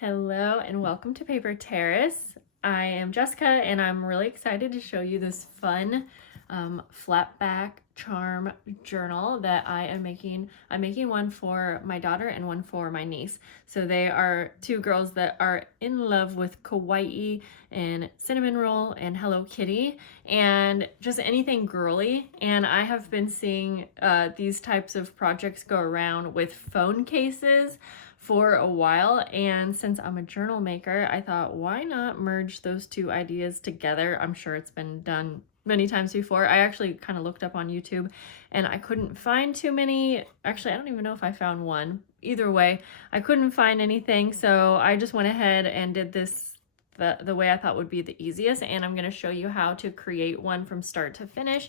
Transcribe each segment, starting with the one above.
Hello and welcome to Paper Terrace. I am Jessica and I'm really excited to show you this fun flat back charm journal that I am making. I'm making one for my daughter and one for my niece. So they are two girls that are in love with kawaii and cinnamon roll and Hello Kitty and just anything girly. And I have been seeing these types of projects go around with phone cases for a while, and since I'm a journal maker, I thought, why not merge those two ideas together? I'm sure it's been done many times before. I actually kind of looked up on YouTube and I couldn't find too many. Actually, I don't even know if I found one. Either way, I couldn't find anything, so I just went ahead and did this the way I thought would be the easiest, and I'm going to show you how to create one from start to finish.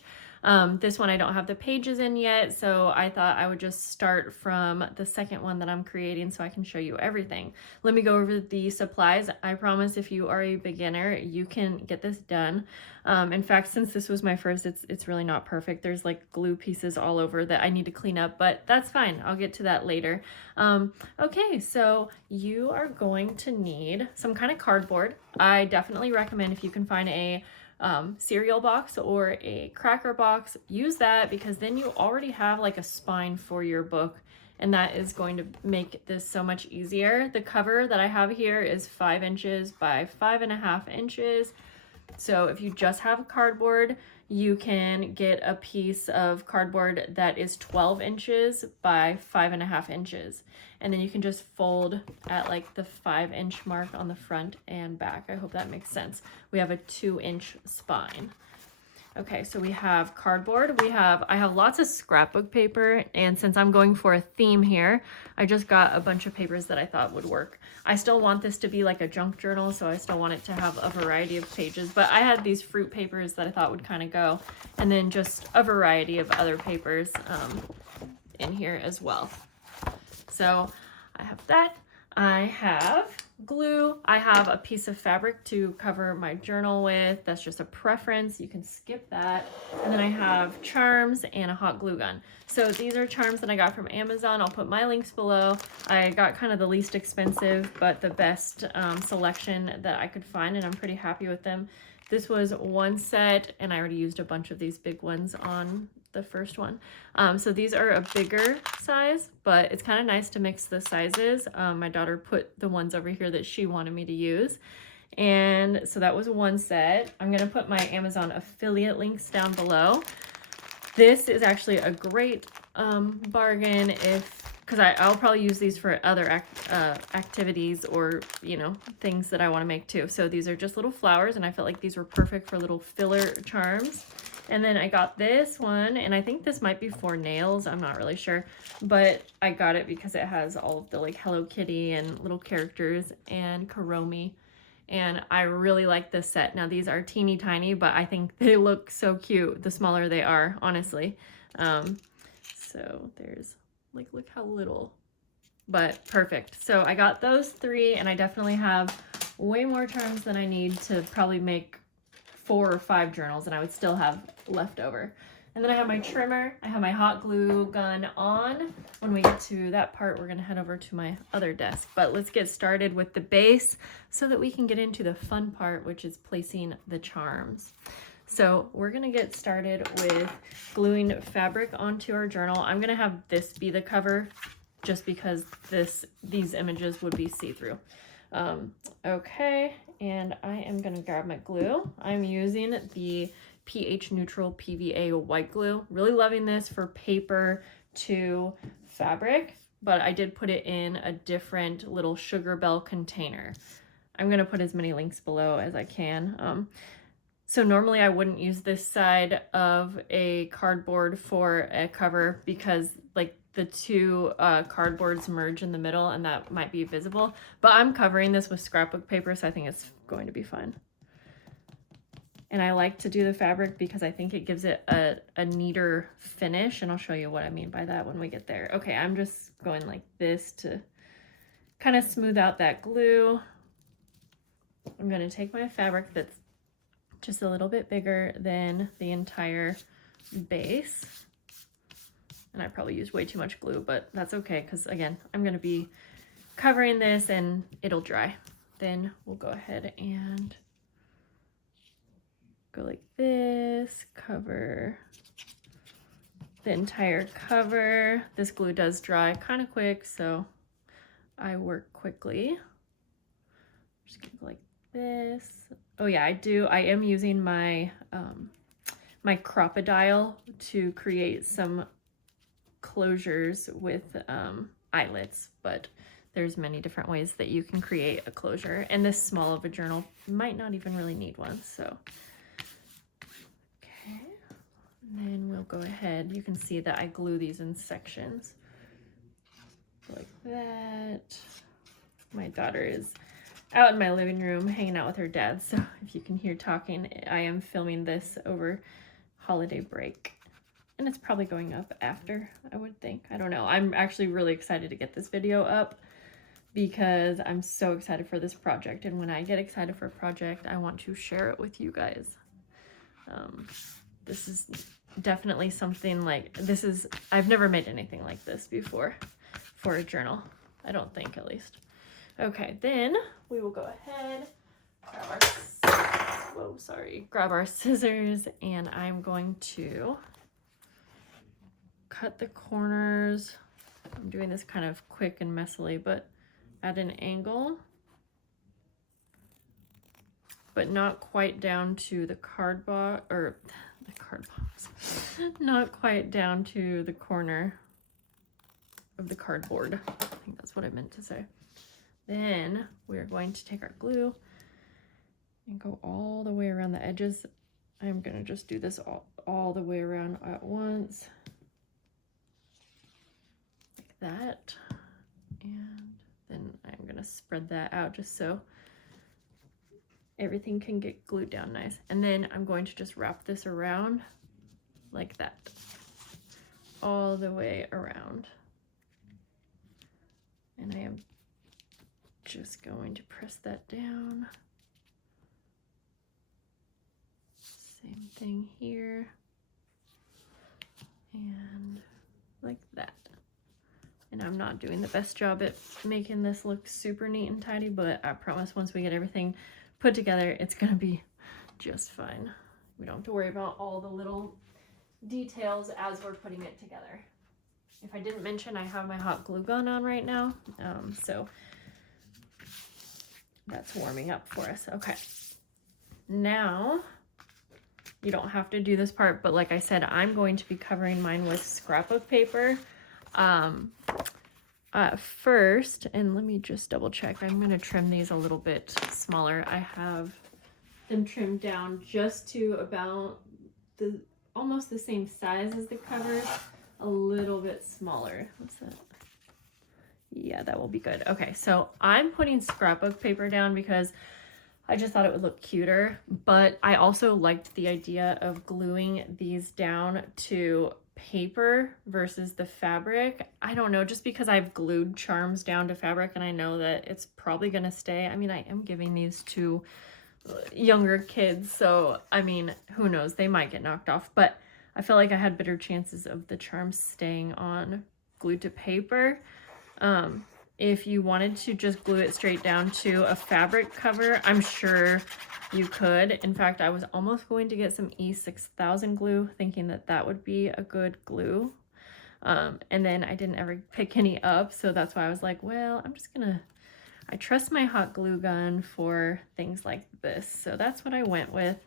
This one I don't have the pages in yet, so I thought I would just start from the second one that I'm creating so I can show you everything. Let me go over the supplies. I promise if you are a beginner, you can get this done. In fact, since this was my first, it's really not perfect. There's like glue pieces all over that I need to clean up, but that's fine. I'll get to that later. Okay, so you are going to need some kind of cardboard. I definitely recommend if you can find a cereal box or a cracker box, use that because then you already have like a spine for your book, and that is going to make this so much easier. The cover that I have here is 5 inches by 5.5 inches. So if you just have cardboard, you can get a piece of cardboard that is 12 inches by 5.5 inches. And then you can just fold at like the 5-inch mark on the front and back. I hope that makes sense. We have a 2-inch spine. Okay, so we have cardboard. I have lots of scrapbook paper, and since I'm going for a theme here, I just got a bunch of papers that I thought would work. I still want this to be like a junk journal, so I still want it to have a variety of pages, but I had these fruit papers that I thought would kind of go, and then just a variety of other papers in here as well. So I have that. I have glue. I have a piece of fabric to cover my journal with. That's just a preference. You can skip that. And then I have charms and a hot glue gun. So these are charms that I got from Amazon. I'll put my links below. I got kind of the least expensive, but the best selection that I could find, and I'm pretty happy with them. This was one set, and I already used a bunch of these big ones on the first one. So these are a bigger size, but it's kind of nice to mix the sizes. My daughter put the ones over here that she wanted me to use. And so that was one set. I'm going to put my Amazon affiliate links down below. This is actually a great bargain because I'll probably use these for other activities or, things that I want to make too. So these are just little flowers, and I felt like these were perfect for little filler charms. And then I got this one, and I think this might be for nails. I'm not really sure, but I got it because it has all of the like Hello Kitty and little characters and Karomi. And I really like this set. Now these are teeny tiny, but I think they look so cute the smaller they are, honestly. So there's like, look how little, but perfect. So I got those 3, and I definitely have way more charms than I need to probably make 4 or 5 journals, and I would still have left over. And then I have my trimmer. I have my hot glue gun on. When we get to that part, we're gonna head over to my other desk. But let's get started with the base so that we can get into the fun part, which is placing the charms. So we're gonna get started with gluing fabric onto our journal. I'm gonna have this be the cover just because these images would be see-through. Okay, and I am gonna grab my glue. I'm using the pH neutral PVA white glue. Really loving this for paper to fabric, but I did put it in a different little Sugar Bell container. I'm gonna put as many links below as I can. So normally I wouldn't use this side of a cardboard for a cover because like the two cardboards merge in the middle and that might be visible, but I'm covering this with scrapbook paper, so I think it's going to be fine. And I like to do the fabric because I think it gives it a neater finish, and I'll show you what I mean by that when we get there. Okay, I'm just going like this to kind of smooth out that glue. I'm going to take my fabric that's just a little bit bigger than the entire base. And I probably used way too much glue, but that's okay because, again, I'm going to be covering this and it'll dry. Then we'll go ahead and go like this, cover the entire cover. This glue does dry kind of quick, so I work quickly. Just gonna go like this. Oh yeah, I am using my my crocodile to create some closures with eyelets, but there's many different ways that you can create a closure, and this small of a journal might not even really need one. So okay, and then we'll go ahead. You can see that I glue these in sections like that. My daughter is out in my living room hanging out with her dad, so if you can hear talking, I am filming this over holiday break, and it's probably going up after, I would think. I don't know. I'm actually really excited to get this video up because I'm so excited for this project, and when I get excited for a project, I want to share it with you guys. This is definitely something like, I've never made anything like this before for a journal. I don't think, at least. Okay, then we will go ahead, grab our scissors, and I'm going to cut the corners. I'm doing this kind of quick and messily, but at an angle, but not quite down to the not quite down to the corner of the cardboard. I think that's what I meant to say. Then we're going to take our glue and go all the way around the edges. I'm gonna just do this all the way around at once, like that. And then I'm gonna spread that out just so everything can get glued down nice. And then I'm going to just wrap this around like that, all the way around. And I am just going to press that down. Same thing here. And like that. And I'm not doing the best job at making this look super neat and tidy, but I promise once we get everything put together, it's gonna be just fine. We don't have to worry about all the little details as we're putting it together. If I didn't mention, I have my hot glue gun on right now, so that's warming up for us. Okay, now you don't have to do this part, but like I said, I'm going to be covering mine with scrapbook paper first. And let me just double check. I'm going to trim these a little bit smaller. I have them trimmed down just to about almost the same size as the cover, a little bit smaller. What's that? Yeah, that will be good. Okay, so I'm putting scrapbook paper down because I just thought it would look cuter, but I also liked the idea of gluing these down to paper versus the fabric. I don't know, just because I've glued charms down to fabric and I know that it's probably gonna stay. I mean, I am giving these to younger kids, so I mean, who knows, they might get knocked off, but I feel like I had better chances of the charms staying on glued to paper. If you wanted to just glue it straight down to a fabric cover, I'm sure you could. In fact, I was almost going to get some E6000 glue, thinking that that would be a good glue. And then I didn't ever pick any up, so that's why I was like, well, I trust my hot glue gun for things like this. So that's what I went with.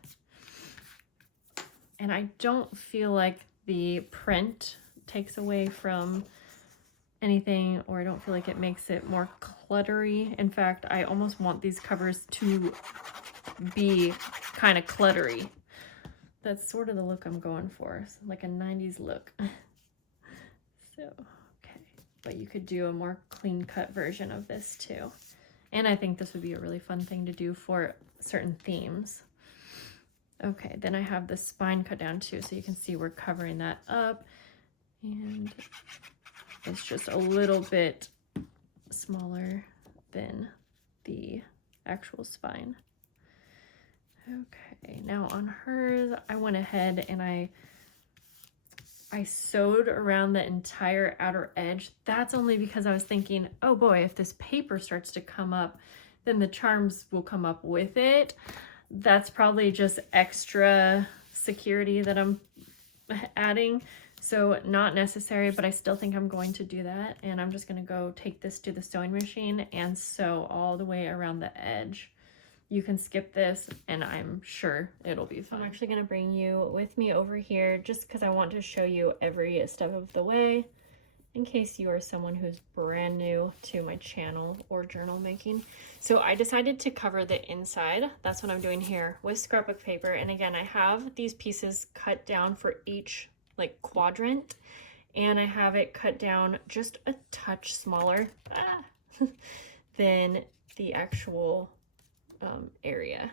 And I don't feel like the print takes away from anything, or I don't feel like it makes it more cluttery. In fact, I almost want these covers to be kind of cluttery. That's sort of the look I'm going for, like a 90s look. So, okay, but you could do a more clean cut version of this too. And I think this would be a really fun thing to do for certain themes. Okay, then I have the spine cut down too, so you can see we're covering that up. And it's just a little bit smaller than the actual spine. Okay, now on hers, I went ahead and I I sewed around the entire outer edge. That's only because I was thinking, oh boy, if this paper starts to come up, then the charms will come up with it. That's probably just extra security that I'm adding. So not necessary, but I still think I'm going to do that. And I'm just gonna go take this to the sewing machine and sew all the way around the edge. You can skip this and I'm sure it'll be fun. I'm actually gonna bring you with me over here just because I want to show you every step of the way in case you are someone who's brand new to my channel or journal making. So I decided to cover the inside. That's what I'm doing here with scrapbook paper. And again, I have these pieces cut down for each like quadrant, and I have it cut down just a touch smaller than the actual area.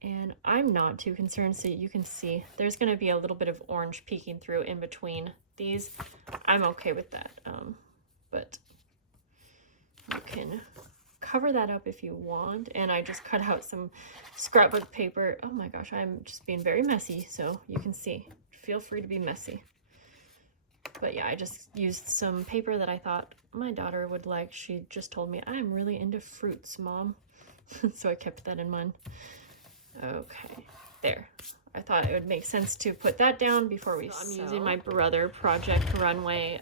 And I'm not too concerned, so you can see there's going to be a little bit of orange peeking through in between these. I'm okay with that, but you can cover that up if you want. And I just cut out some scrapbook paper. Oh my gosh, I'm just being very messy, so you can see. Feel free to be messy. But yeah, I just used some paper that I thought my daughter would like. She just told me, I'm really into fruits, Mom. So I kept that in mind. Okay, there. I thought it would make sense to put that down before we sew. I'm using my Brother Project Runway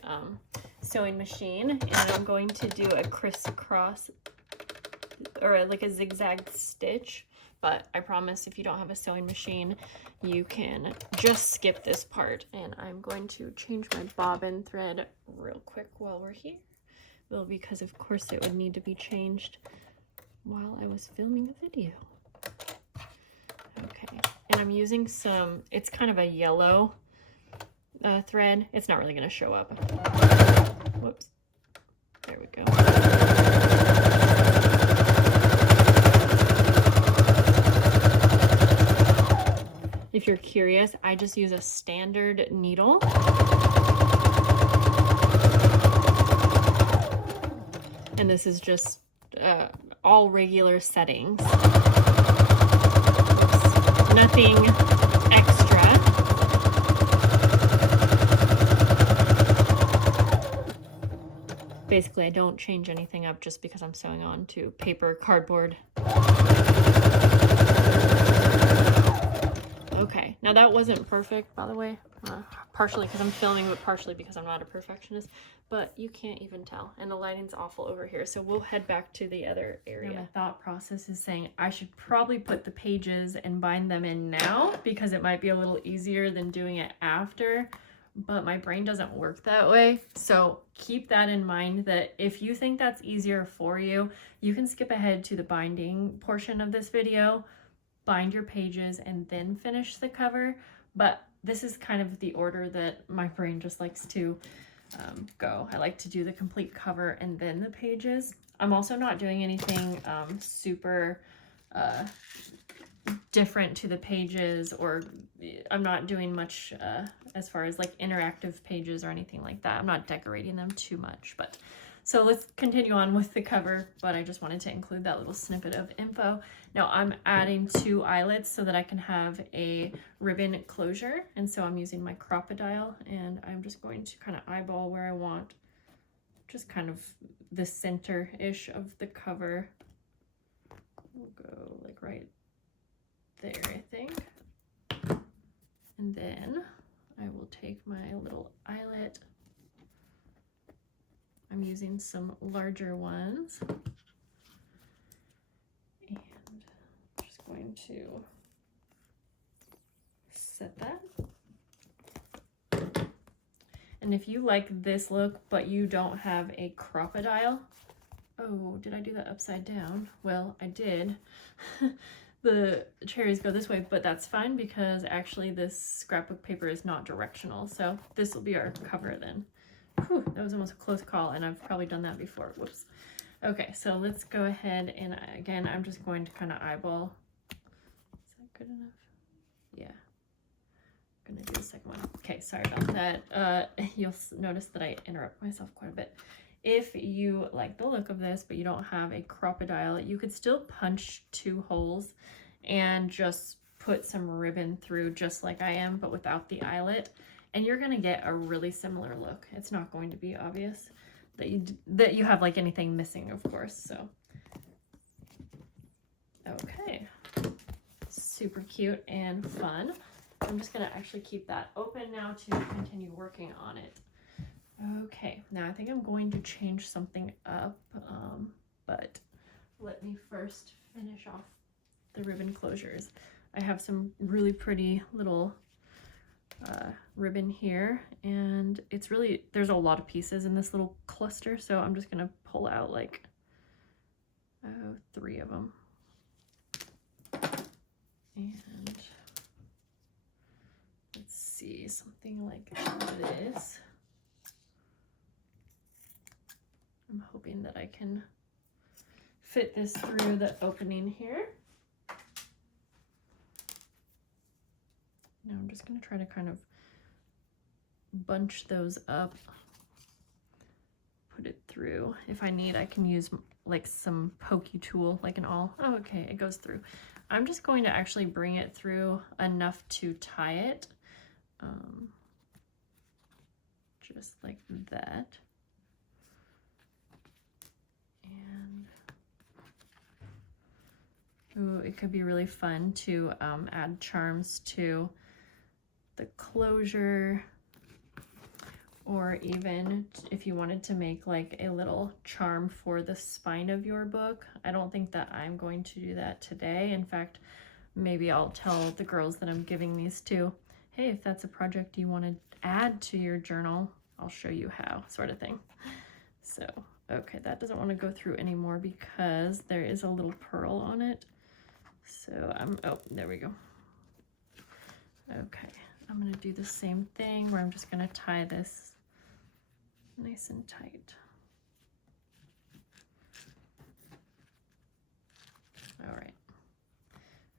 sewing machine, and I'm going to do a crisscross or like a zigzag stitch. But I promise if you don't have a sewing machine, you can just skip this part. And I'm going to change my bobbin thread real quick while we're here. Well, because of course it would need to be changed while I was filming a video. Okay, and I'm using some, it's kind of a yellow thread. It's not really going to show up. Whoops. There we go. If you're curious, I just use a standard needle. And this is just all regular settings. Oops. Nothing extra. Basically, I don't change anything up just because I'm sewing on to paper, cardboard. Okay, now that wasn't perfect, by the way, partially because I'm filming, but partially because I'm not a perfectionist, but you can't even tell, and the lighting's awful over here, so we'll head back to the other area. Now my thought process is saying I should probably put the pages and bind them in now because it might be a little easier than doing it after, but my brain doesn't work that way, so keep that in mind that if you think that's easier for you, you can skip ahead to the binding portion of this video, bind your pages, and then finish the cover. But this is kind of the order that my brain just likes to go. I like to do the complete cover and then the pages. I'm also not doing anything super different to the pages, or I'm not doing much as far as like interactive pages or anything like that. I'm not decorating them too much, but so let's continue on with the cover, but I just wanted to include that little snippet of info. Now I'm adding 2 eyelets so that I can have a ribbon closure. And so I'm using my Crop-A-Dile, and I'm just going to kind of eyeball where I want just kind of the center-ish of the cover. We'll go like right there, I think. And then I will take my little eyelet. I'm using some larger ones, and I'm just going to set that. And if you like this look but you don't have a Crop-A-Dile, oh, did I do that upside down? Well, I did. The cherries go this way, but that's fine because actually this scrapbook paper is not directional, so this will be our cover then. Whew, that was almost a close call, and I've probably done that before. Whoops. Okay, so let's go ahead, and again, I'm just going to kind of eyeball. Is that good enough? Yeah. I'm gonna do the second one. Okay, sorry about that. You'll notice that I interrupt myself quite a bit. If you like the look of this, but you don't have a Crop-A-Dile, you could still punch 2 holes and just put some ribbon through just like I am, but without the eyelet, and you're gonna get a really similar look. It's not going to be obvious that you have like anything missing, of course. So okay, super cute and fun. I'm just gonna actually keep that open now to continue working on it. Okay, now I think I'm going to change something up, but let me first finish off the ribbon closures. I have some really pretty little ribbon here, and it's really, there's a lot of pieces in this little cluster, so I'm just gonna pull out like 3 of them. And let's see, something like this. I'm hoping that I can fit this through the opening here. Now I'm just going to try to kind of bunch those up, put it through. If I need, I can use like some pokey tool, like an awl. Oh, okay, it goes through. I'm just going to actually bring it through enough to tie it, just like that. And ooh, it could be really fun to add charms to the closure, or even if you wanted to make like a little charm for the spine of your book. I don't think that I'm going to do that today. In fact, maybe I'll tell the girls that I'm giving these to, hey, if that's a project you want to add to your journal, I'll show you how, sort of thing. So, okay, that doesn't want to go through anymore because there is a little pearl on it. So oh, there we go. Okay, I'm going to do the same thing where I'm just going to tie this nice and tight. All right.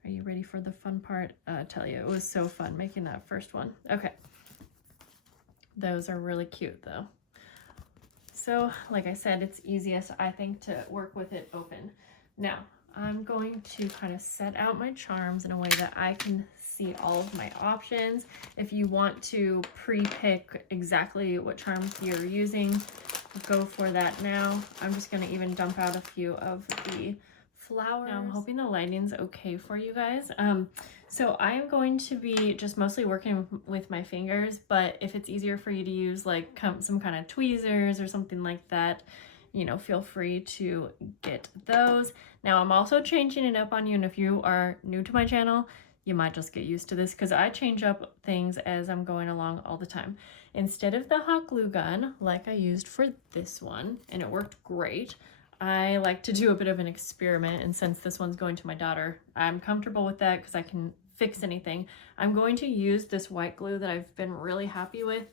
Are you ready for the fun part? I tell you, it was so fun making that first one. Okay. Those are really cute though. So, like I said, it's easiest, I think, to work with it open. Now, I'm going to kind of set out my charms in a way that I can see all of my options. If you want to pre-pick exactly what charms you're using, go for that now. I'm just going to even dump out a few of the flowers. Now, I'm hoping the lighting's okay for you guys. So I'm going to be just mostly working with my fingers, but if it's easier for you to use like some kind of tweezers or something like that, you know, feel free to get those. Now I'm also changing it up on you, and if you are new to my channel, you might just get used to this because I change up things as I'm going along all the time. Instead of the hot glue gun, like I used for this one, and it worked great, I like to do a bit of an experiment, and since this one's going to my daughter, I'm comfortable with that because I can fix anything. I'm going to use this white glue that I've been really happy with.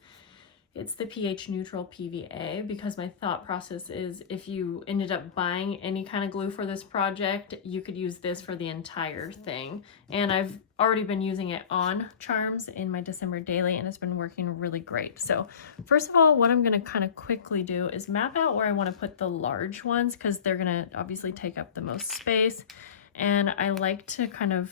It's the pH neutral PVA, because my thought process is if you ended up buying any kind of glue for this project, you could use this for the entire thing. And I've already been using it on charms in my December daily, and it's been working really great. So first of all, what I'm going to kind of quickly do is map out where I want to put the large ones, because they're going to obviously take up the most space. And I like to kind of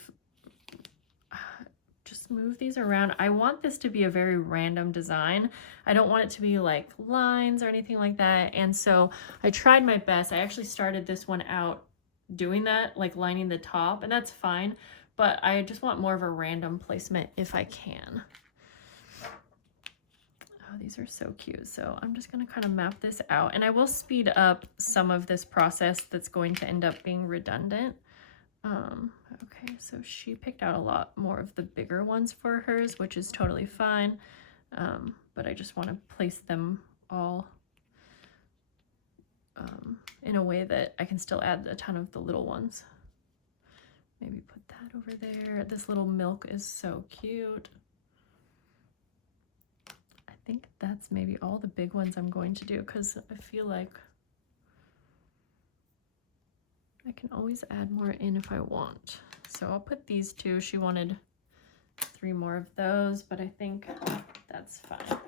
just move these around. I want this to be a very random design. I don't want it to be like lines or anything like that. And so I tried my best. I actually started this one out doing that, like lining the top, and that's fine. But I just want more of a random placement if I can. Oh, these are so cute. So I'm just going to kind of map this out, and I will speed up some of this process that's going to end up being redundant. Okay, so she picked out a lot more of the bigger ones for hers, which is totally fine. But I just want to place them all in a way that I can still add a ton of the little ones. Maybe put that over there. This little milk is so cute. I think that's maybe all the big ones I'm going to do, because I feel like I can always add more in if I want. So I'll put these two. She wanted 3 more of those, but I think that's fine.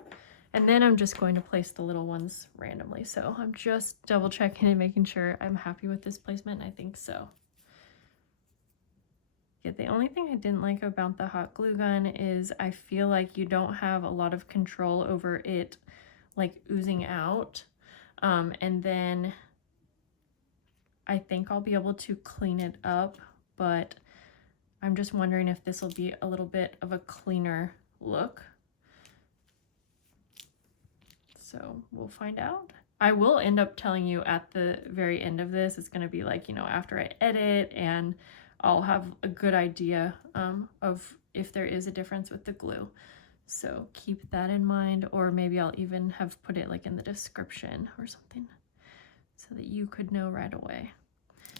And then I'm just going to place the little ones randomly. So I'm just double checking and making sure I'm happy with this placement. I think so. Yeah, the only thing I didn't like about the hot glue gun is I feel like you don't have a lot of control over it like oozing out. And then I think I'll be able to clean it up, but I'm just wondering if this will be a little bit of a cleaner look. So we'll find out. I will end up telling you at the very end of this. It's going to be like, you know, after I edit, and I'll have a good idea of if there is a difference with the glue. So keep that in mind, or maybe I'll even have put it like in the description or something so that you could know right away.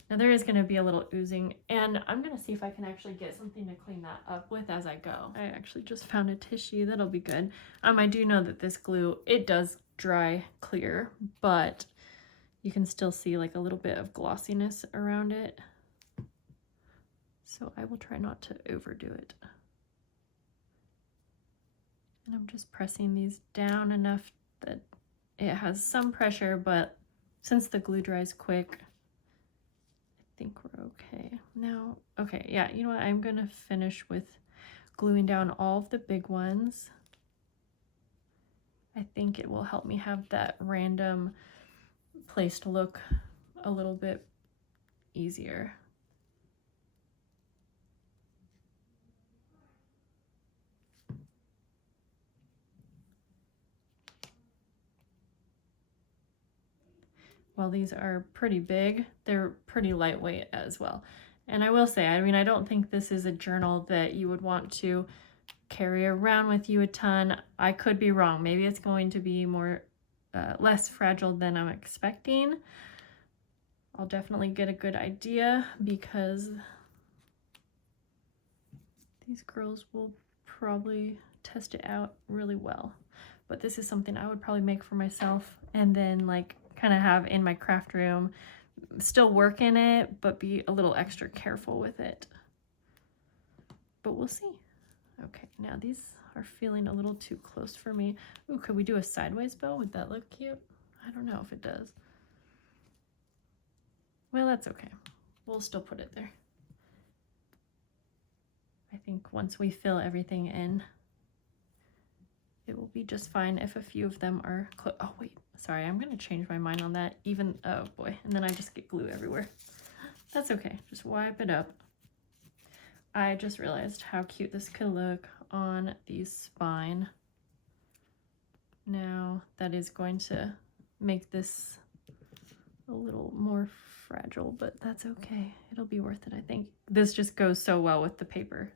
Now there is going to be a little oozing, and I'm going to see if I can actually get something to clean that up with as I go. I actually just found a tissue. That'll be good. I do know that this glue, it does dry clear, but you can still see like a little bit of glossiness around it. So I will try not to overdo it. And I'm just pressing these down enough that it has some pressure, but since the glue dries quick, I think we're okay. Now, okay, yeah, you know what? I'm gonna finish with gluing down all of the big ones. I think it will help me have that random placed look a little bit easier. While these are pretty big, they're pretty lightweight as well. And I will say, I mean, I don't think this is a journal that you would want to carry around with you a ton. I could be wrong. Maybe it's going to be more less fragile than I'm expecting. I'll definitely get a good idea because these girls will probably test it out really well. But this is something I would probably make for myself and then like kind of have in my craft room, still work in it, but be a little extra careful with it. But we'll see. Okay, now these are feeling a little too close for me. Ooh, could we do a sideways bow? Would that look cute? I don't know if it does. Well, that's okay. We'll still put it there. I think once we fill everything in, it will be just fine if a few of them are close. Oh, wait, sorry, I'm gonna change my mind on that. Even, oh boy, and then I just get glue everywhere. That's okay, just wipe it up. I just realized how cute this could look on the spine. Now that is going to make this a little more fragile, but that's okay. It'll be worth it, I think. This just goes so well with the paper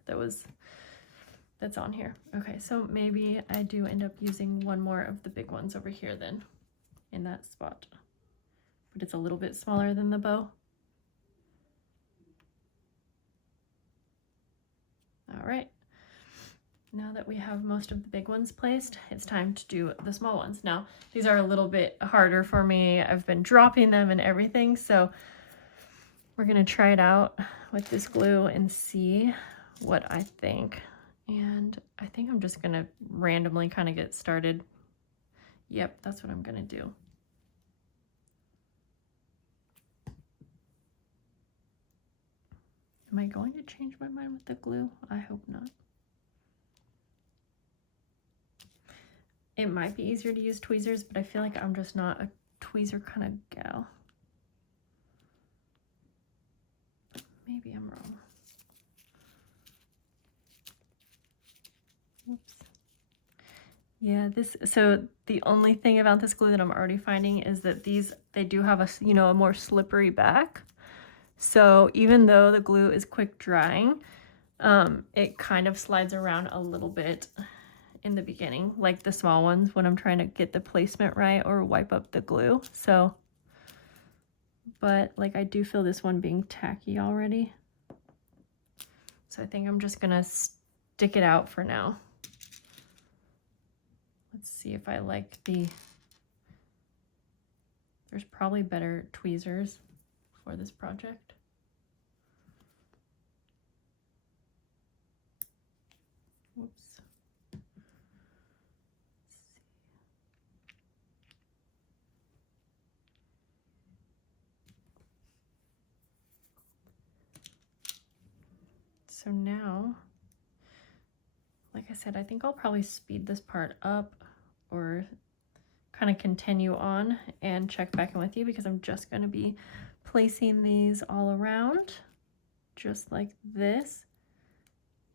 that's on here. Okay, so maybe I do end up using one more of the big ones over here then in that spot. But it's a little bit smaller than the bow. All right. Now that we have most of the big ones placed, it's time to do the small ones. Now, these are a little bit harder for me. I've been dropping them and everything, so we're gonna try it out with this glue and see what I think. And I think I'm just gonna randomly kind of get started. Yep, that's what I'm gonna do. Am I going to change my mind with the glue? I hope not. It might be easier to use tweezers, but I feel like I'm just not a tweezer kind of gal. Maybe I'm wrong. Whoops. Yeah, so the only thing about this glue that I'm already finding is that they do have a, you know, a more slippery back. So even though the glue is quick drying, it kind of slides around a little bit in the beginning, like the small ones when I'm trying to get the placement right or wipe up the glue. So, but like I do feel this one being tacky already. So I think I'm just gonna stick it out for now. Let's see if I like there's probably better tweezers for this project. Whoops. So now, like I said, I think I'll probably speed this part up or kind of continue on and check back in with you, because I'm just going to be placing these all around just like this,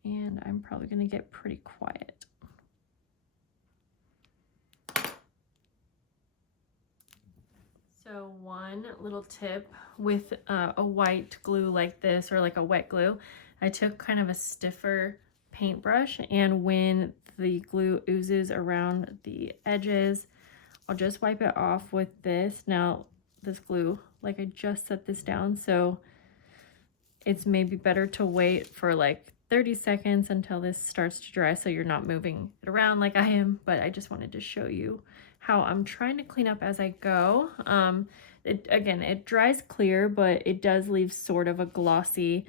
and I'm probably going to get pretty quiet. So one little tip with a white glue like this, or like a wet glue, I took kind of a stiffer paintbrush, and when the glue oozes around the edges, I'll just wipe it off with this. Now this glue, like I just set this down, so it's maybe better to wait for like 30 seconds until this starts to dry, so you're not moving it around like I am. But I just wanted to show you how I'm trying to clean up as I go. Again, it dries clear, but it does leave sort of a glossy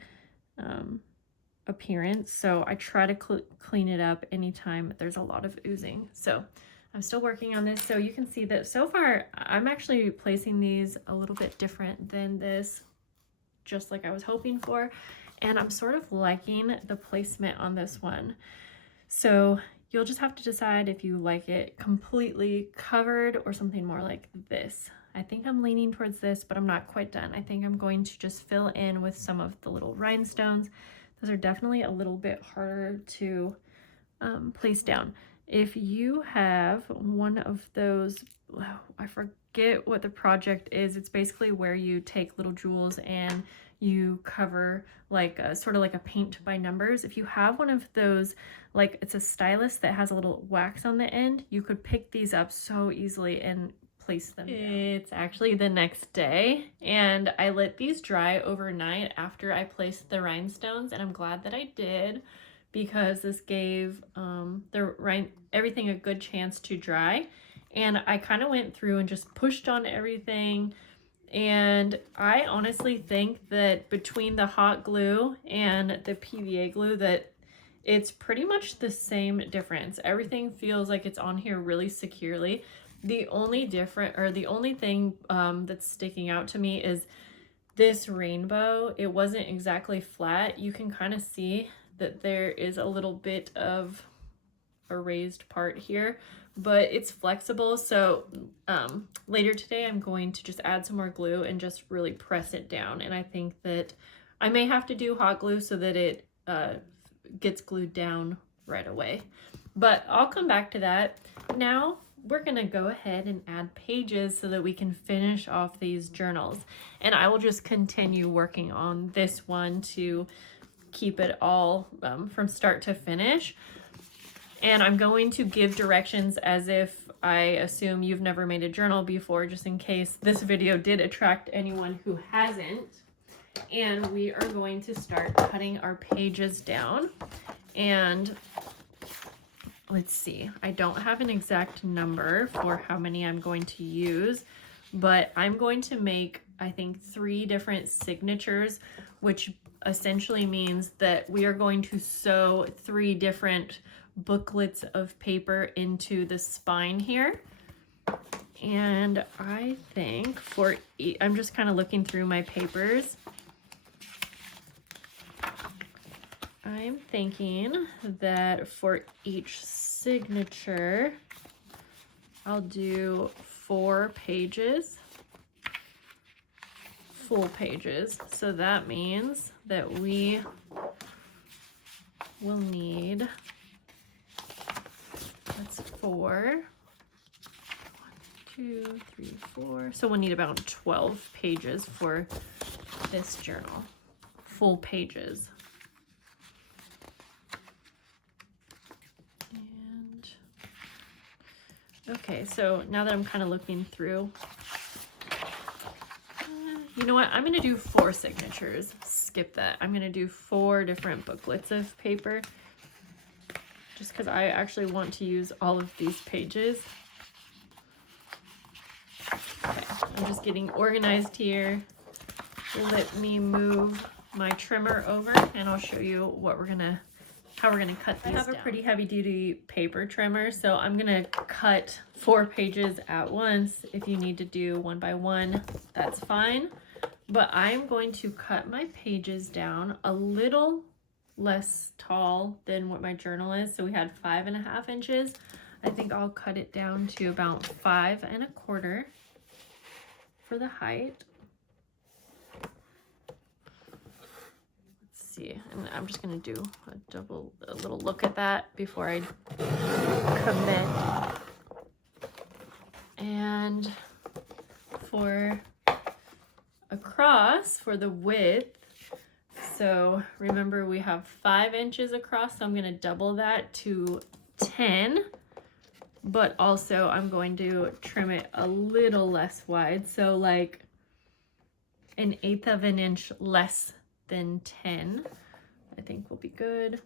appearance, so I try to clean it up anytime there's a lot of oozing. So I'm still working on this. So you can see that so far I'm actually placing these a little bit different than this, just like I was hoping for, and I'm sort of liking the placement on this one. So you'll just have to decide if you like it completely covered or something more like this. I think I'm leaning towards this, but I'm not quite done. I think I'm going to just fill in with some of the little rhinestones. Those are definitely a little bit harder to place down. If you have one of those, I forget what the project is. It's basically where you take little jewels and you cover like sort of like a paint by numbers. If you have one of those, like it's a stylus that has a little wax on the end, you could pick these up so easily and place them down. It's actually the next day, and I let these dry overnight after I placed the rhinestones, and I'm glad that I did, because this gave everything a good chance to dry. And I kind of went through and just pushed on everything, and I honestly think that between the hot glue and the PVA glue that it's pretty much the same difference. Everything feels like it's on here really securely. The only thing that's sticking out to me is this rainbow. It wasn't exactly flat. You can kind of see that there is a little bit of a raised part here, but it's flexible. So later today I'm going to just add some more glue and just really press it down. And I think that I may have to do hot glue so that it gets glued down right away, but I'll come back to that. Now we're gonna go ahead and add pages so that we can finish off these journals, and I will just continue working on this one to keep it all from start to finish. And I'm going to give directions as if I assume you've never made a journal before, just in case this video did attract anyone who hasn't. And we are going to start cutting our pages down. And let's see, I don't have an exact number for how many I'm going to use, but I'm going to make, I think, 3 different signatures, which essentially means that we are going to sew 3 different booklets of paper into the spine here. And I think for I'm just kind of looking through my papers. I'm thinking that for each signature, I'll do 4 pages, full pages. So that means that we will need, that's 4, 1, 2, 3, 4. So we'll need about 12 pages for this journal, full pages. Okay, so now that I'm kind of looking through, you know what? I'm going to do 4 signatures. Skip that. I'm going to do 4 different booklets of paper, just because I actually want to use all of these pages. Okay, I'm just getting organized here. Let me move my trimmer over, and I'll show you what how we're gonna cut these down. I have a pretty heavy duty paper trimmer, so I'm gonna cut 4 pages at once. If you need to do 1 by 1, that's fine. But I'm going to cut my pages down a little less tall than what my journal is. So we had 5.5 inches. I think I'll cut it down to about 5.25 for the height. Let's see, and I'm just gonna do a little look at that before I commit. And for across, for the width, so remember we have 5 inches across, so I'm gonna double that to 10. But also I'm going to trim it a little less wide, so like 1/8 of an inch less than 10, I think will be good.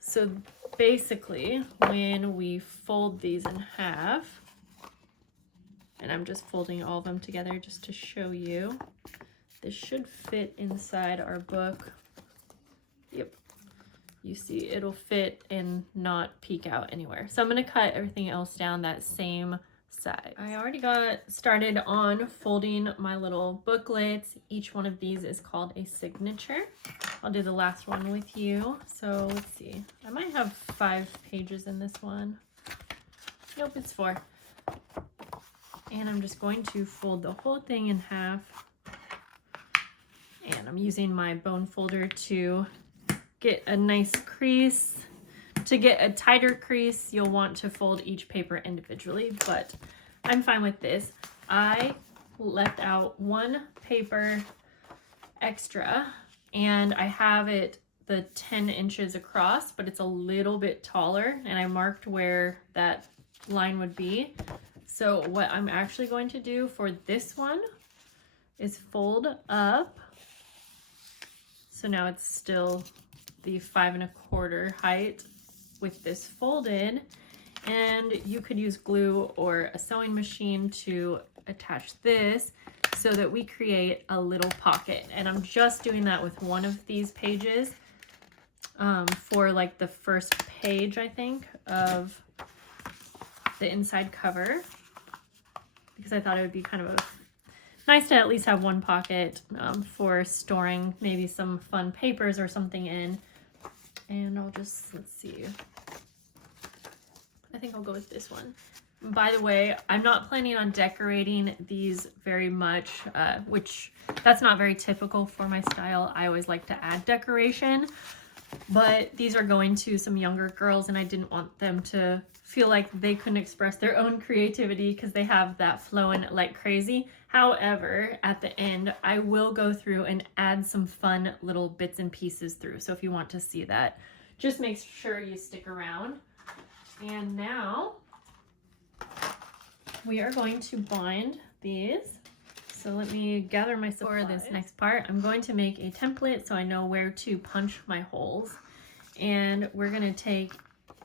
So basically, when we fold these in half, and I'm just folding all of them together just to show you, this should fit inside our book. Yep. You see, it'll fit and not peek out anywhere. So I'm gonna cut everything else down that same size. I already got started on folding my little booklets. Each one of these is called a signature. I'll do the last one with you. So let's see, I might have 5 pages in this one. Nope, it's 4. And I'm just going to fold the whole thing in half. And I'm using my bone folder to get a nice crease. To get a tighter crease, you'll want to fold each paper individually, but I'm fine with this. I left out 1 paper extra, and I have it the 10 inches across, but it's a little bit taller, and I marked where that line would be. So what I'm actually going to do for this one is fold up. So now it's still the 5.25 height with this folded, and you could use glue or a sewing machine to attach this so that we create a little pocket. And I'm just doing that with one of these pages for like the first page, I think, of the inside cover, because I thought it would be kind of nice to at least have one pocket for storing maybe some fun papers or something in. And I'll just, let's see, I think I'll go with this one. By the way, I'm not planning on decorating these very much, which that's not very typical for my style. I always like to add decoration, but these are going to some younger girls, and I didn't want them to feel like they couldn't express their own creativity because they have that flowing like crazy. However, at the end, I will go through and add some fun little bits and pieces through. So if you want to see that, just make sure you stick around. And now we are going to bind these. So let me gather my supplies. For this next part, I'm going to make a template so I know where to punch my holes. And we're gonna take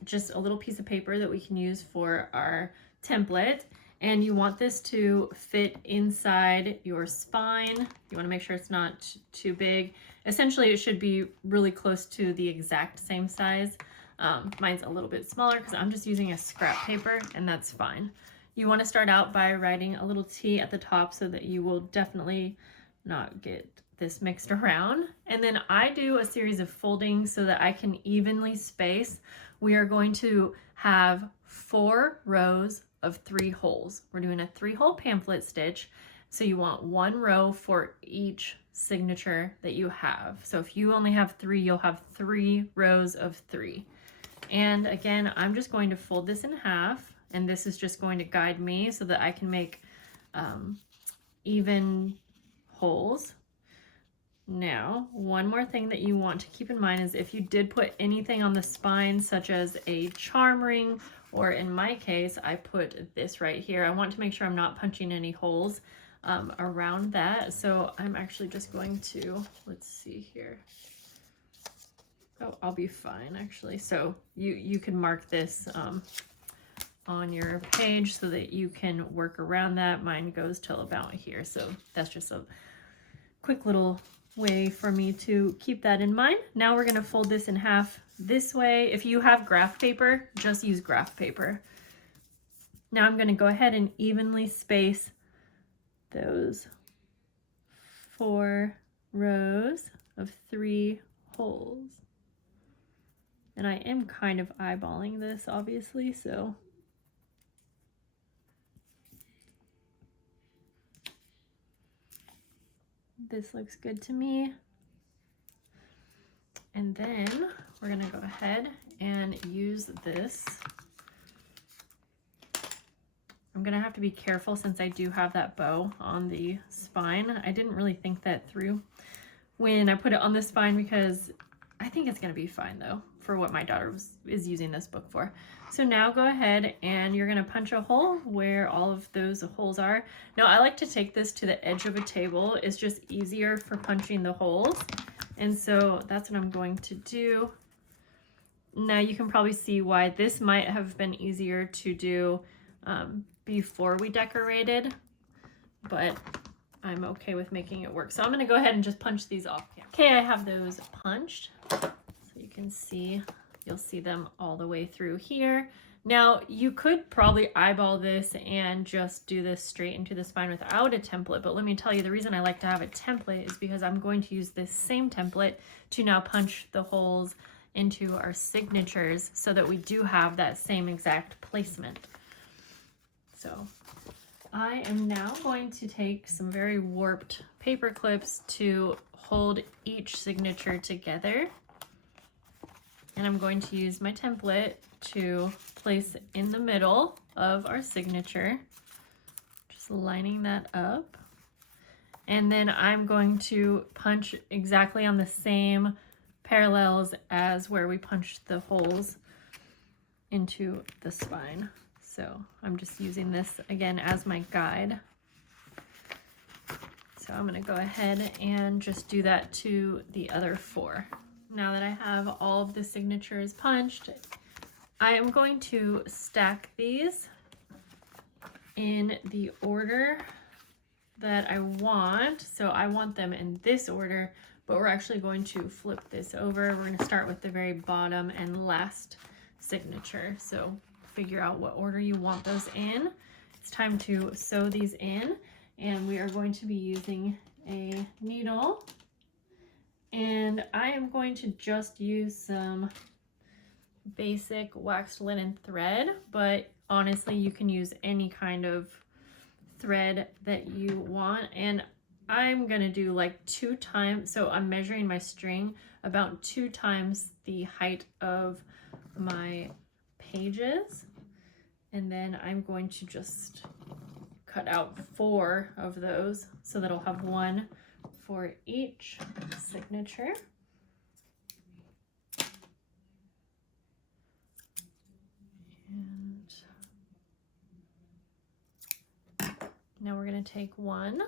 just a little piece of paper that we can use for our template. And you want this to fit inside your spine. You want to make sure it's not too big. Essentially, it should be really close to the exact same size. Mine's a little bit smaller because I'm just using a scrap paper, and that's fine. You want to start out by writing a little T at the top so that you will definitely not get this mixed around. And then I do a series of foldings so that I can evenly space. We are going to have 4 rows of 3 holes. We're doing a 3-hole pamphlet stitch. So you want 1 row for each signature that you have. So if you only have 3, you'll have 3 rows of 3. And again, I'm just going to fold this in half, and this is just going to guide me so that I can make even holes. Now, one more thing that you want to keep in mind is if you did put anything on the spine, such as a charm ring, or in my case, I put this right here. I want to make sure I'm not punching any holes around that. So I'm actually just going to, let's see here. Oh, I'll be fine actually. So you can mark this on your page so that you can work around that. Mine goes till about here. So that's just a quick little way for me to keep that in mind. Now we're going to fold this in half this way. If you have graph paper, just use graph paper. Now I'm going to go ahead and evenly space those 4 rows of 3 holes. And I am kind of eyeballing this, obviously, so. This looks good to me. And then we're gonna go ahead and use this. I'm gonna have to be careful since I do have that bow on the spine. I didn't really think that through when I put it on the spine because I think it's gonna be fine though for what my daughter is using this book for. So now go ahead and you're gonna punch a hole where all of those holes are. Now I like to take this to the edge of a table. It's just easier for punching the holes. And so that's what I'm going to do. Now you can probably see why this might have been easier to do before we decorated, but I'm okay with making it work. So I'm gonna go ahead and just punch these off. Okay, I have those punched. So you can see, you'll see them all the way through here. Now you could probably eyeball this and just do this straight into the spine without a template, but let me tell you, the reason I like to have a template is because I'm going to use this same template to now punch the holes into our signatures so that we do have that same exact placement. So I am now going to take some very warped paper clips to hold each signature together. And I'm going to use my template to place in the middle of our signature, just lining that up. And then I'm going to punch exactly on the same parallels as where we punched the holes into the spine. So I'm just using this again as my guide. So I'm gonna go ahead and just do that to the other 4. Now that I have all of the signatures punched, I am going to stack these in the order that I want. So I want them in this order, but we're actually going to flip this over. We're gonna start with the very bottom and last signature. So figure out what order you want those in. It's time to sew these in, and we are going to be using a needle, and I am going to just use some basic waxed linen thread, but honestly you can use any kind of thread that you want. And I'm gonna do like 2 times, so I'm measuring my string about 2 times the height of my pages, and then I'm going to just cut out 4 of those so that I'll have 1 for each signature. And now we're going to take 1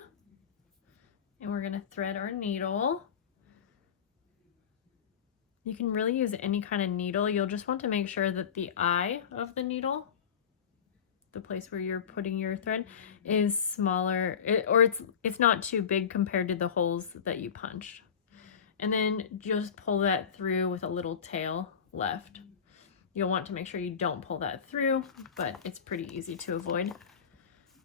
and we're going to thread our needle. You can really use any kind of needle. You'll just want to make sure that the eye of the needle, the place where you're putting your thread, is smaller, or it's not too big compared to the holes that you punched. And then just pull that through with a little tail left. You'll want to make sure you don't pull that through, but it's pretty easy to avoid.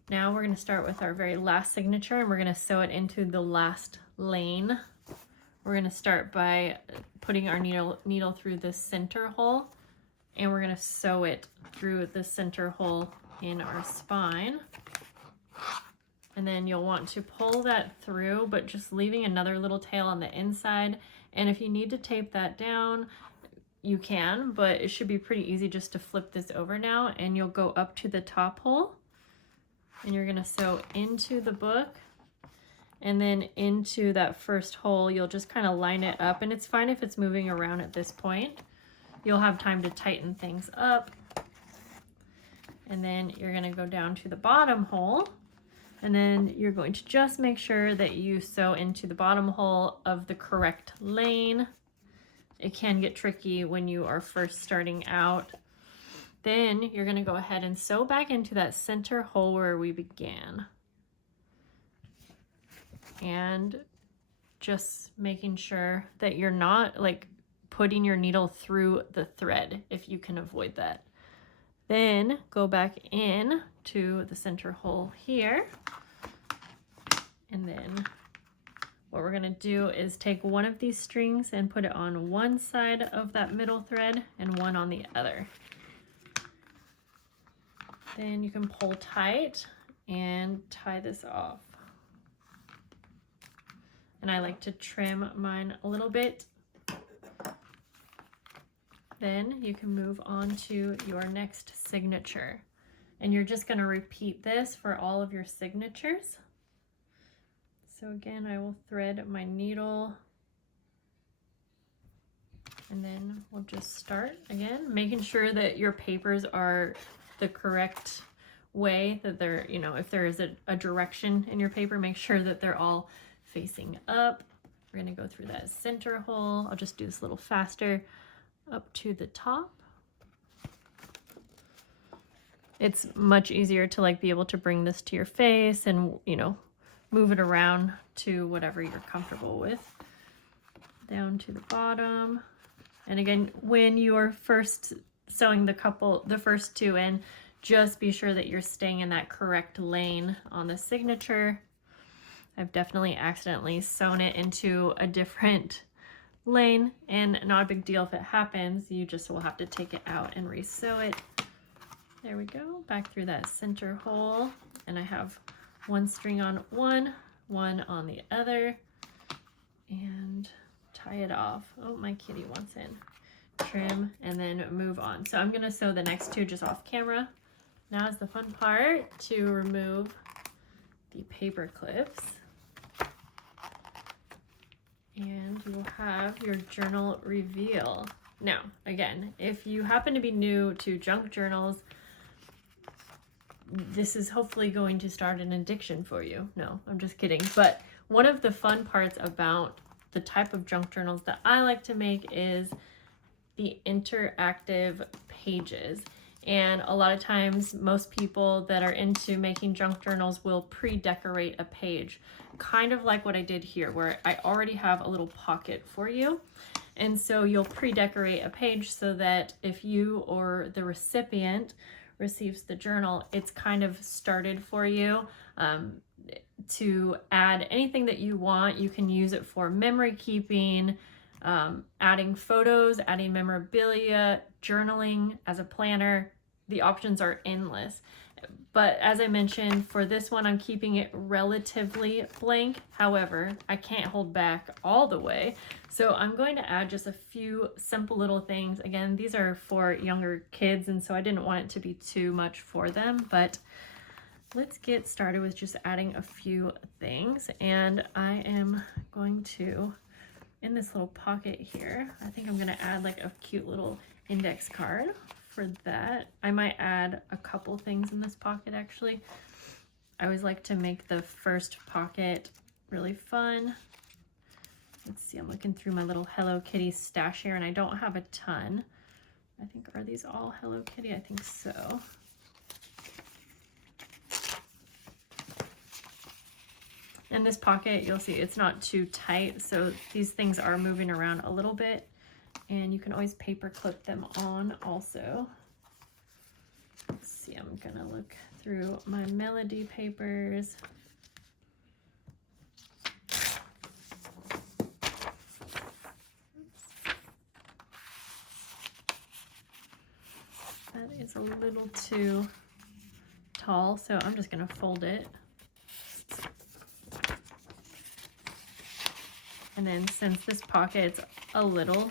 Now we're going to start with our very last signature, and we're going to sew it into the last lane. We're going to start by putting our needle through the center hole, and we're going to sew it through the center hole in our spine. And then you'll want to pull that through, but just leaving another little tail on the inside. And if you need to tape that down, you can, but it should be pretty easy just to flip this over now, and you'll go up to the top hole, and you're going to sew into the book. And then into that first hole, you'll just kind of line it up, and it's fine if it's moving around at this point. You'll have time to tighten things up. And then you're going to go down to the bottom hole, and then you're going to just make sure that you sew into the bottom hole of the correct lane. It can get tricky when you are first starting out. Then you're going to go ahead and sew back into that center hole where we began. And just making sure that you're not like putting your needle through the thread if you can avoid that. Then go back in to the center hole here, and then what we're gonna do is take one of these strings and put it on one side of that middle thread and one on the other. Then you can pull tight and tie this off. And I like to trim mine a little bit. Then you can move on to your next signature. And you're just going to repeat this for all of your signatures. So again, I will thread my needle. And then we'll just start again, making sure that your papers are the correct way, that they're, you know, if there is a direction in your paper, make sure that they're all facing up. We're going to go through that center hole. I'll just do this a little faster, up to the top. It's much easier to like be able to bring this to your face and, you know, move it around to whatever you're comfortable with. Down to the bottom. And again, when you're first sewing the first two in, just be sure that you're staying in that correct lane on the signature. I've definitely accidentally sewn it into a different lane, and not a big deal if it happens. You just will have to take it out and re-sew it. There we go, back through that center hole, and I have one string on one on the other, and tie it off. Oh, my kitty wants in. Trim and then move on. So I'm gonna sew the next two just off camera. Now is the fun part, to remove the paper clips. And you will have your journal reveal. Now, again, if you happen to be new to junk journals, this is hopefully going to start an addiction for you. No, I'm just kidding. But one of the fun parts about the type of junk journals that I like to make is the interactive pages. And a lot of times, most people that are into making junk journals will pre-decorate a page, kind of like what I did here, where I already have a little pocket for you. And so you'll pre-decorate a page so that if you or the recipient receives the journal, it's kind of started for you. To add anything that you want, you can use it for memory keeping, adding photos, adding memorabilia, journaling as a planner. The options are endless. But as I mentioned, for this one, I'm keeping it relatively blank. However, I can't hold back all the way. So I'm going to add just a few simple little things. Again, these are for younger kids, and so I didn't want it to be too much for them, but let's get started with just adding a few things. And I am going to, in this little pocket here, I think I'm gonna add like a cute little index card for that. I might add a couple things in this pocket actually. I always like to make the first pocket really fun. Let's see, I'm looking through my little Hello Kitty stash here, and I don't have a ton. I think, are these all Hello Kitty? I think so. In this pocket, you'll see it's not too tight, so these things are moving around a little bit, and you can always paper clip them on also. Let's see, I'm gonna look through my Melody papers. That is a little too tall, so I'm just gonna fold it. And then since this pocket's a little,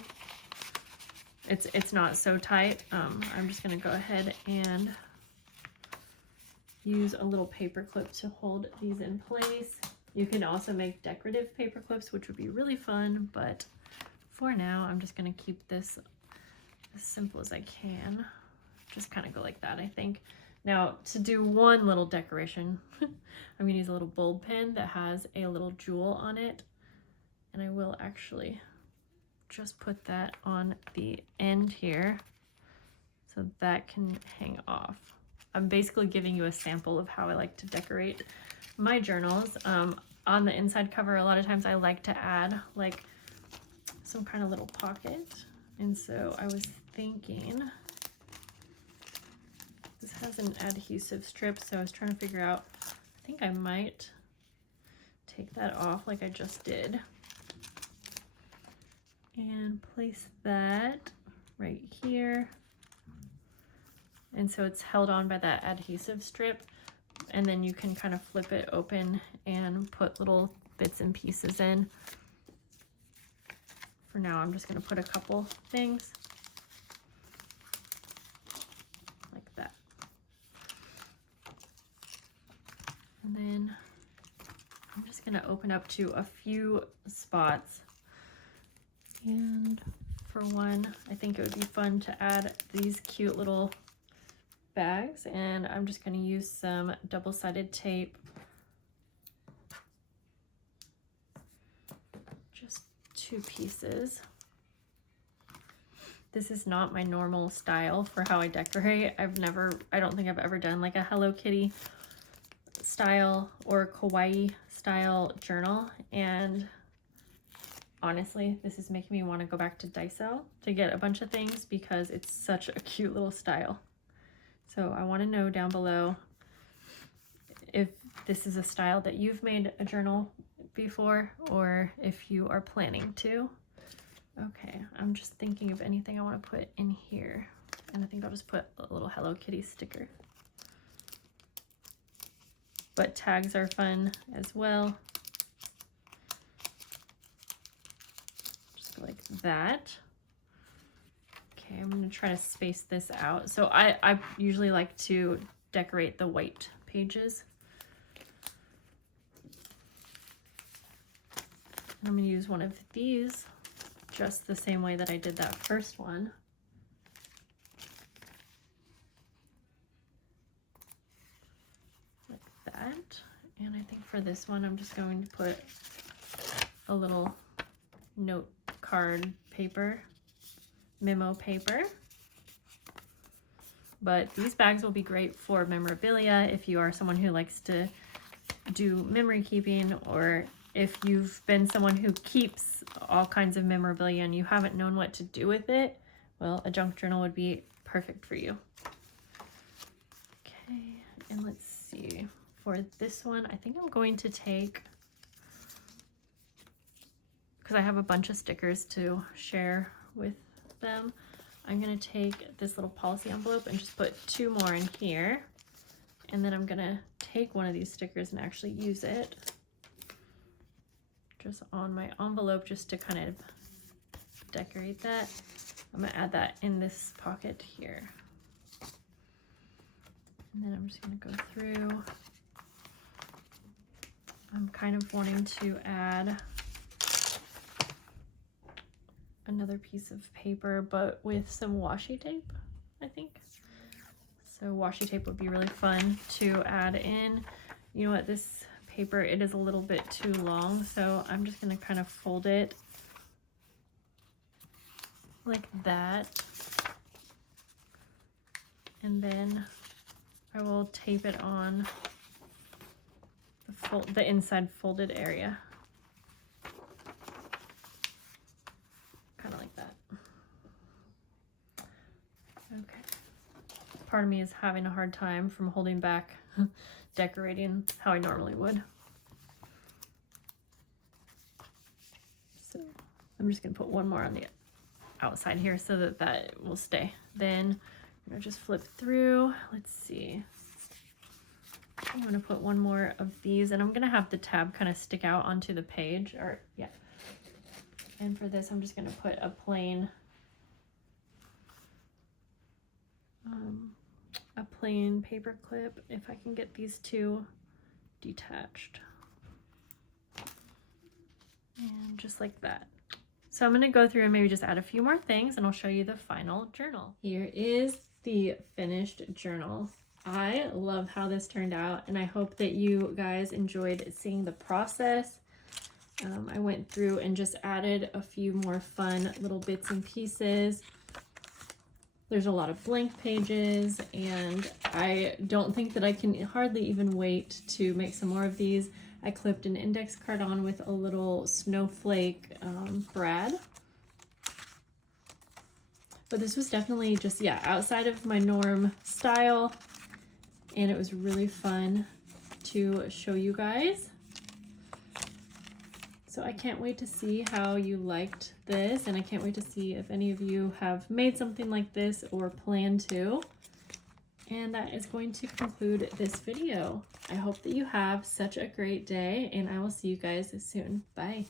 it's not so tight, I'm just gonna go ahead and use a little paper clip to hold these in place. You can also make decorative paper clips, which would be really fun, but for now, I'm just gonna keep this as simple as I can. Just kind of go like that, I think. Now, to do one little decoration, I'm gonna use a little bulb pin that has a little jewel on it. And I will actually just put that on the end here so that can hang off. I'm basically giving you a sample of how I like to decorate my journals. On the inside cover, a lot of times I like to add like some kind of little pocket. And so I was thinking, this has an adhesive strip, so I was trying to figure out, I think I might take that off like I just did. And place that right here. And so it's held on by that adhesive strip. And then you can kind of flip it open and put little bits and pieces in. For now, I'm just going to put a couple things like that. And then I'm just going to open up to a few spots. And for one, I think it would be fun to add these cute little bags, and I'm just going to use some double-sided tape. Just 2 pieces. This is not my normal style for how I decorate. I don't think I've ever done like a Hello Kitty style or kawaii style journal, and honestly, this is making me want to go back to Daiso to get a bunch of things because it's such a cute little style. So I want to know down below if this is a style that you've made a journal before or if you are planning to. Okay, I'm just thinking of anything I want to put in here. And I think I'll just put a little Hello Kitty sticker. But tags are fun as well. Just like that. Okay, I'm going to try to space this out. So I usually like to decorate the white pages. I'm going to use one of these just the same way that I did that first one. Like that. And I think for this one, I'm just going to put a little note card paper. Memo paper. But these bags will be great for memorabilia if you are someone who likes to do memory keeping, or if you've been someone who keeps all kinds of memorabilia and you haven't known what to do with it. Well, a junk journal would be perfect for you. Okay, and let's see. For this one, I think I'm going to take, because I have a bunch of stickers to share with them, I'm going to take this little policy envelope and just put 2 more in here, and then I'm going to take one of these stickers and actually use it just on my envelope just to kind of decorate that. I'm going to add that in this pocket here, and then I'm just going to go through. I'm kind of wanting to add another piece of paper, but with some washi tape, I think. So washi tape would be really fun to add in. You know what, this paper, it is a little bit too long, so I'm just gonna kind of fold it like that. And then I will tape it on the inside folded area. Like that. Okay. Part of me is having a hard time from holding back decorating how I normally would. So I'm just going to put one more on the outside here so that that will stay. Then I'm going to just flip through. Let's see. I'm going to put one more of these, and I'm going to have the tab kind of stick out onto the page, or yeah. And for this, I'm just going to put a plain paper clip, if I can get these 2 detached. And just like that. So I'm going to go through and maybe just add a few more things, and I'll show you the final journal. Here is the finished journal. I love how this turned out, and I hope that you guys enjoyed seeing the process. I went through and just added a few more fun little bits and pieces. There's a lot of blank pages, and I don't think that I can hardly even wait to make some more of these. I clipped an index card on with a little snowflake brad. But this was definitely just, yeah, outside of my norm style, and it was really fun to show you guys. So I can't wait to see how you liked this, and I can't wait to see if any of you have made something like this or plan to. And that is going to conclude this video. I hope that you have such a great day, and I will see you guys soon. Bye.